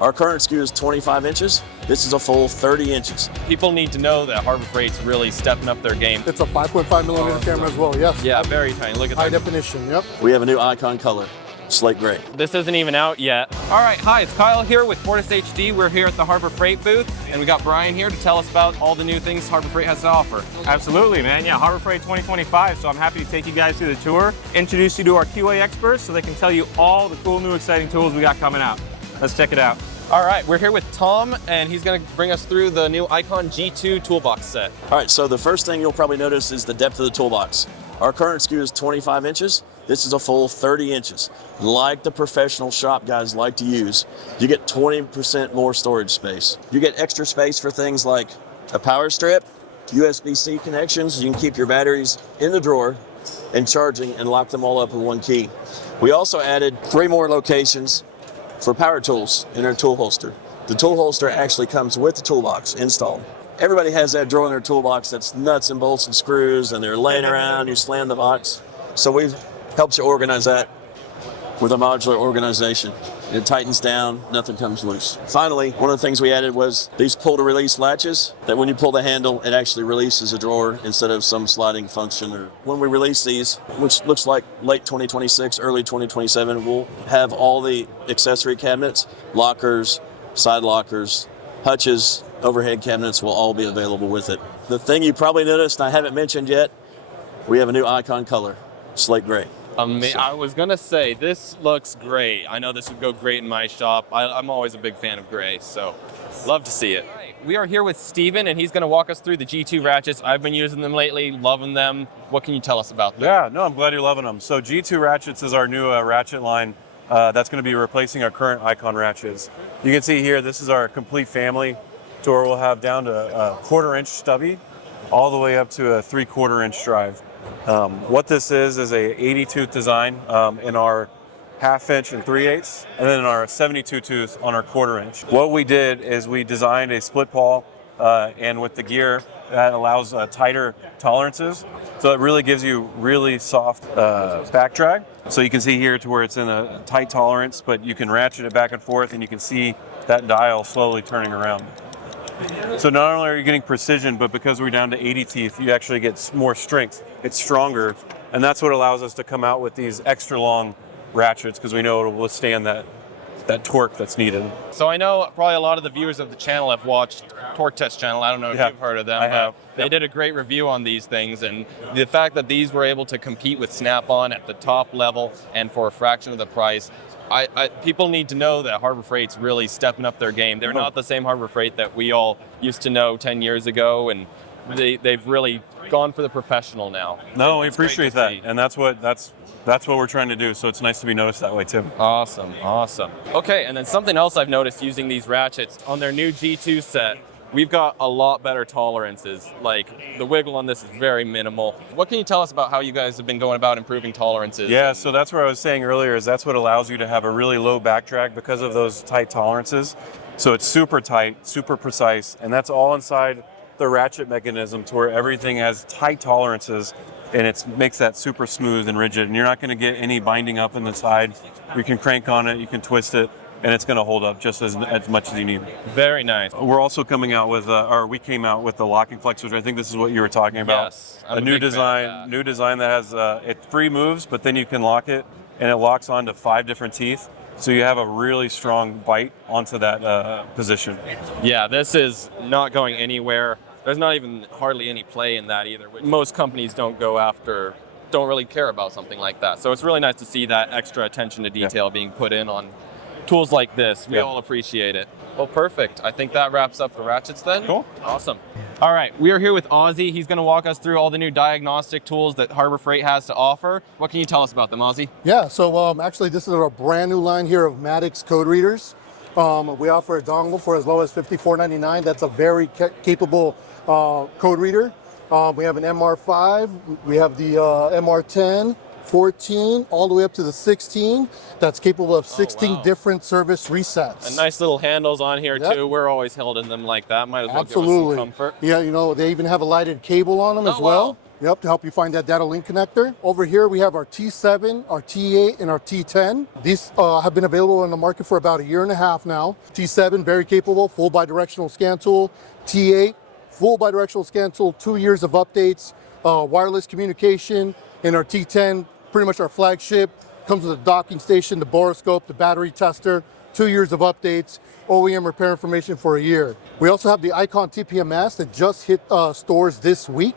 Our current SKU is 25 inches. This is a full 30 inches. People need to know that Harbor Freight's really stepping up their game. It's a 5.5 millimeter camera as well, yes. Yeah, very tiny. Look at High that. definition, yep. We have a new icon color, slate gray. This isn't even out yet. All right, hi, it's Kyle here with Fortis HD. We're here at the Harbor Freight booth, and we got Brian here to tell us about all the new things Harbor Freight has to offer. Absolutely, man. Yeah, Harbor Freight 2025. So I'm happy to take you guys through the tour, introduce you to our QA experts so they can tell you all the cool, new, exciting tools we got coming out. Let's check it out. All right, we're here with Tom, and he's gonna bring us through the new Icon G2 toolbox set. All right, so the first thing you'll probably notice is the depth of the toolbox. Our current SKU is 25 inches. This is a full 30 inches. Like the professional shop guys like to use, you get 20% more storage space. You get extra space for things like a power strip, USB-C connections. You can keep your batteries in the drawer and charging and lock them all up with one key. We also added 3 more locations for power tools in our tool holster. The tool holster actually comes with the toolbox installed. Everybody has that drawer in their toolbox that's nuts and bolts and screws, and they're laying around, you slam the box. So we've helped you organize that with a modular organization. It tightens down, nothing comes loose. Finally, one of the things we added was these pull to release latches, that when you pull the handle, it actually releases a drawer instead of some sliding function. Or when we release these, which looks like late 2026, early 2027, we'll have all the accessory cabinets, lockers, side lockers, hutches, overhead cabinets will all be available with it. The thing you probably noticed, I haven't mentioned yet, we have a new icon color, slate gray. I was gonna say, this looks great. I know this would go great in my shop. I'm always a big fan of gray, so love to see it. We are here with Steven, and he's gonna walk us through the G2 ratchets. I've been using them lately, loving them. What can you tell us about them? Yeah, no, I'm glad you're loving them. So G2 ratchets is our new ratchet line that's gonna be replacing our current icon ratchets. You can see here, this is our complete family to where we'll have down to a 1/4 inch stubby, all the way up to a 3/4 inch drive. What this is a 80 tooth design in our 1/2 inch and 3/8, and then in our 72 tooth on our 1/4 inch. What we did is we designed a split pawl, and with the gear that allows tighter tolerances. So it really gives you really soft back drag. So you can see here to where it's in a tight tolerance, but you can ratchet it back and forth, and you can see that dial slowly turning around. So not only are you getting precision, but because we're down to 80 teeth, you actually get more strength. It's stronger, and that's what allows us to come out with these extra long ratchets, because we know it'll withstand that torque that's needed. So I know probably a lot of the viewers of the channel have watched Torque Test channel. I don't know if you've heard of them. I have. They did a great review on these things, and the fact that these were able to compete with Snap-on at the top level and for a fraction of the price, people need to know that Harbor Freight's really stepping up their game. They're not the same Harbor Freight that we all used to know 10 years ago, and they've really gone for the professional now. No, we appreciate that, and that's what we're trying to do. So it's nice to be noticed that way too. Awesome, awesome. Okay, and then something else I've noticed using these ratchets on their new G2 set. We've got a lot better tolerances. Like, the wiggle on this is very minimal. What can you tell us about how you guys have been going about improving tolerances? Yeah, so that's what I was saying earlier, is that's what allows you to have a really low back drag because of those tight tolerances. So it's super tight, super precise, and that's all inside the ratchet mechanism to where everything has tight tolerances, and it makes that super smooth and rigid. And you're not gonna get any binding up in the side. You can crank on it, you can twist it, and it's going to hold up just as much as you need. Very nice. We're also coming out with, we came out with the locking flex, which I think this is what you were talking about. Yes, a new design that has it 3 moves, but then you can lock it, and it locks onto 5 different teeth. So you have a really strong bite onto that position. Yeah, this is not going anywhere. There's not even hardly any play in that either. Most companies don't really care about something like that. So it's really nice to see that extra attention to detail being put in on tools like this. We all appreciate it. Well, perfect. I think that wraps up the ratchets then. Cool. Awesome. All right, we are here with Ozzy. He's going to walk us through all the new diagnostic tools that Harbor Freight has to offer. What can you tell us about them, Ozzy? Yeah, so actually this is our brand new line here of Maddox code readers. We offer a dongle for as low as $54.99. That's a very capable code reader. We have an MR5, we have the MR10, 14, all the way up to the 16. That's capable of 16 different service resets. And nice little handles on here too. We're always holding them like that. Might as well give us some comfort. Yeah, you know, they even have a lighted cable on them as well. Yep, to help you find that data link connector. Over here, we have our T7, our T8, and our T10. These have been available in the market for about 1.5 years now. T7, very capable, full bidirectional scan tool. T8, full bidirectional scan tool, 2 years of updates, wireless communication. And our T10, pretty much our flagship, comes with a docking station, the borescope, the battery tester, 2 years of updates, OEM repair information for 1 year. We also have the Icon TPMS that just hit stores this week.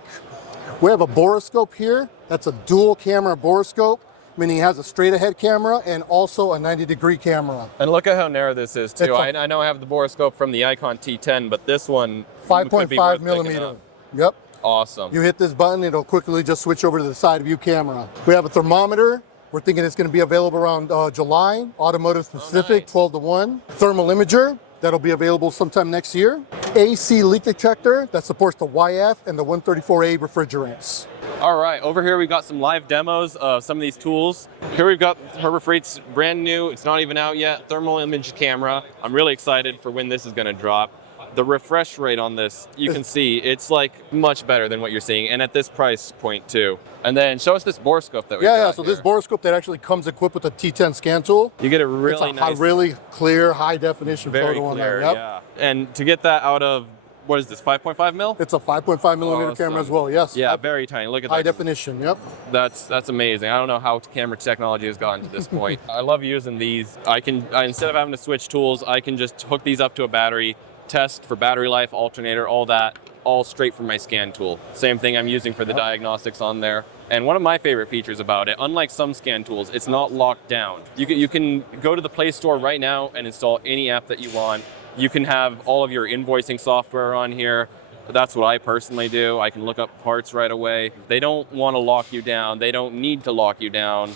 We have a borescope here. That's a dual camera borescope, meaning it has a straight ahead camera and also a 90-degree camera. And look at how narrow this is too. It's I know I have the borescope from the Icon T10, but this one could be 5.5 worth picking millimeter. up. Yep. Awesome. You hit this button, it'll quickly just switch over to the side view camera. We have a thermometer. We're thinking it's going to be available around July. Automotive specific, nice. 12-to-1. Thermal imager. That'll be available sometime next year. AC leak detector that supports the YF and the 134A refrigerants. All right, over here we've got some live demos of some of these tools. Here we've got Harbor Freight's brand new, it's not even out yet, thermal image camera. I'm really excited for when this is gonna drop. The refresh rate on this, you can see, it's like much better than what you're seeing, and at this price point too. And then show us this borescope that we got. Yeah, so here. this borescope that actually comes equipped with a T10 scan tool. You get a really it's a nice, really clear, high definition very photo clear, on there. Yep. yeah. And to get that out of, what is this, 5.5 mil? It's a 5.5 millimeter Awesome. camera as well, yes. Yeah, very tiny. Look at High that. definition, yep. That's amazing. I don't know how camera technology has gotten to this point. I love using these. Instead of having to switch tools, I can just hook these up to a battery, test for battery life, alternator, all that, all straight from my scan tool. Same thing I'm using for the diagnostics on there. And one of my favorite features about it, unlike some scan tools, it's not locked down. You can go to the Play Store right now and install any app that you want. You can have all of your invoicing software on here. That's what I personally do. I can look up parts right away. They don't want to lock you down. They don't need to lock you down.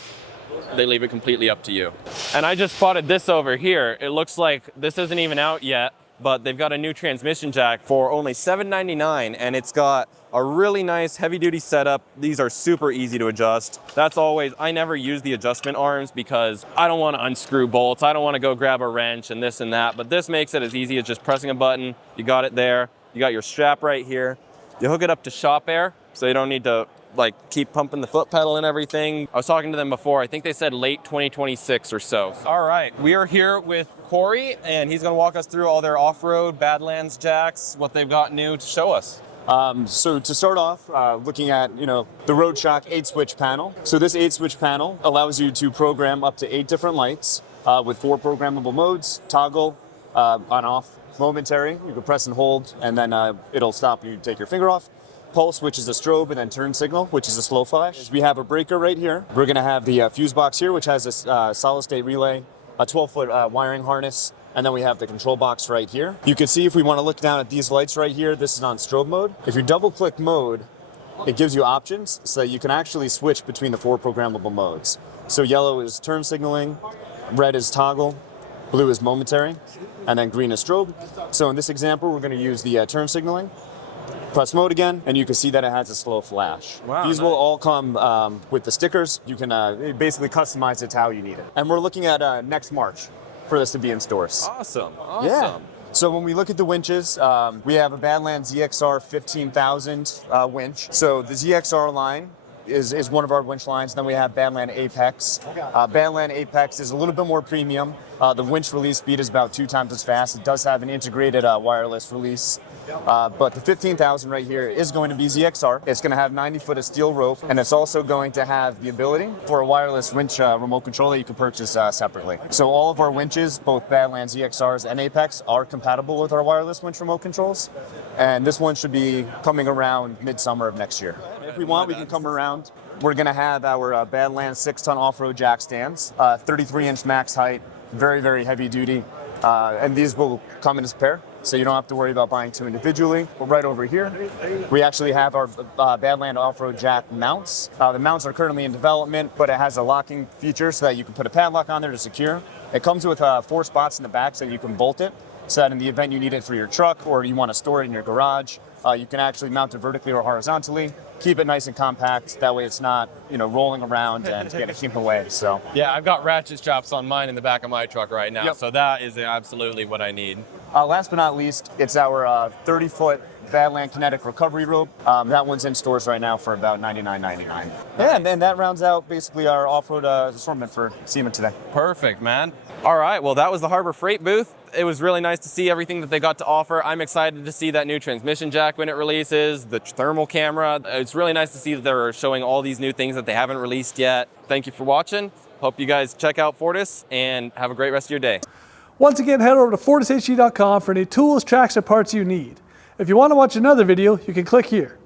They leave it completely up to you. And I just spotted this over here. It looks like this isn't even out yet, but they've got a new transmission jack for only $7.99, and it's got a really nice heavy-duty setup. These are super easy to adjust. That's always, I never use the adjustment arms because I don't want to unscrew bolts. I don't want to go grab a wrench and this and that, but this makes it as easy as just pressing a button. You got it there. You got your strap right here. You hook it up to shop air, so you don't need to keep pumping the foot pedal and everything. I was talking to them before. I think they said late 2026 or so. All right, we are here with Corey, and he's going to walk us through all their off-road Badlands jacks, what they've got new to show us. So to start off, looking at the Road Shock 8-switch panel. So this 8-switch panel allows you to program up to 8 different lights with 4 programmable modes: toggle, on/off, momentary. You can press and hold, and then it'll stop. You take your finger off. Pulse, which is a strobe, and then turn signal, which is a slow flash. We have a breaker right here. We're going to have the fuse box here, which has a solid-state relay, a 12-foot wiring harness, and then we have the control box right here. You can see if we want to look down at these lights right here, this is on strobe mode. If you double-click mode, it gives you options so that you can actually switch between the 4 programmable modes. So yellow is turn signaling, red is toggle, blue is momentary, and then green is strobe. So in this example, we're going to use the turn signaling. Press mode again, and you can see that it has a slow flash. Wow, These will all come with the stickers. You can basically customize it to how you need it. And we're looking at next March for this to be in stores. Awesome. Yeah. So when we look at the winches, we have a Badland ZXR 15,000 winch. So the ZXR line is one of our winch lines. Then we have Badland Apex. Badland Apex is a little bit more premium. The winch release speed is about 2 times as fast. It does have an integrated wireless release. But the 15,000 right here is going to be ZXR. It's going to have 90 foot of steel rope, and it's also going to have the ability for a wireless winch remote control that you can purchase separately. So all of our winches, both Badland ZXRs and Apex, are compatible with our wireless winch remote controls. And this one should be coming around midsummer of next year. If we want, we can come around. We're going to have our Badland 6-ton off-road jack stands, 33-inch max height, very, very heavy duty. And these will come in as a pair, so you don't have to worry about buying 2 individually. But right over here, we actually have our Badland off-road jack mounts. The mounts are currently in development, but it has a locking feature so that you can put a padlock on there to secure. It comes with 4 spots in the back so you can bolt it, so that in the event you need it for your truck or you want to store it in your garage, you can actually mount it vertically or horizontally. Keep it nice and compact. That way it's not, rolling around and getting in the way. So Yeah, I've got ratchet straps on mine in the back of my truck right now, Yep. so that is absolutely what I need. last but not least, it's our 30-foot Badland kinetic recovery rope. That one's in stores right now for about $99.99. Yeah, and then that rounds out basically our off-road assortment for SEMA today. Perfect, man. All right, well, that was the Harbor Freight booth. It was really nice to see everything that they got to offer. I'm excited to see that new transmission jack when it releases, the thermal camera. It's really nice to see that they're showing all these new things that they haven't released yet. Thank you for watching. Hope you guys check out Fortis and have a great rest of your day. Once again, head over to FortisHG.com for any tools, tracks, or parts you need. If you want to watch another video, you can click here.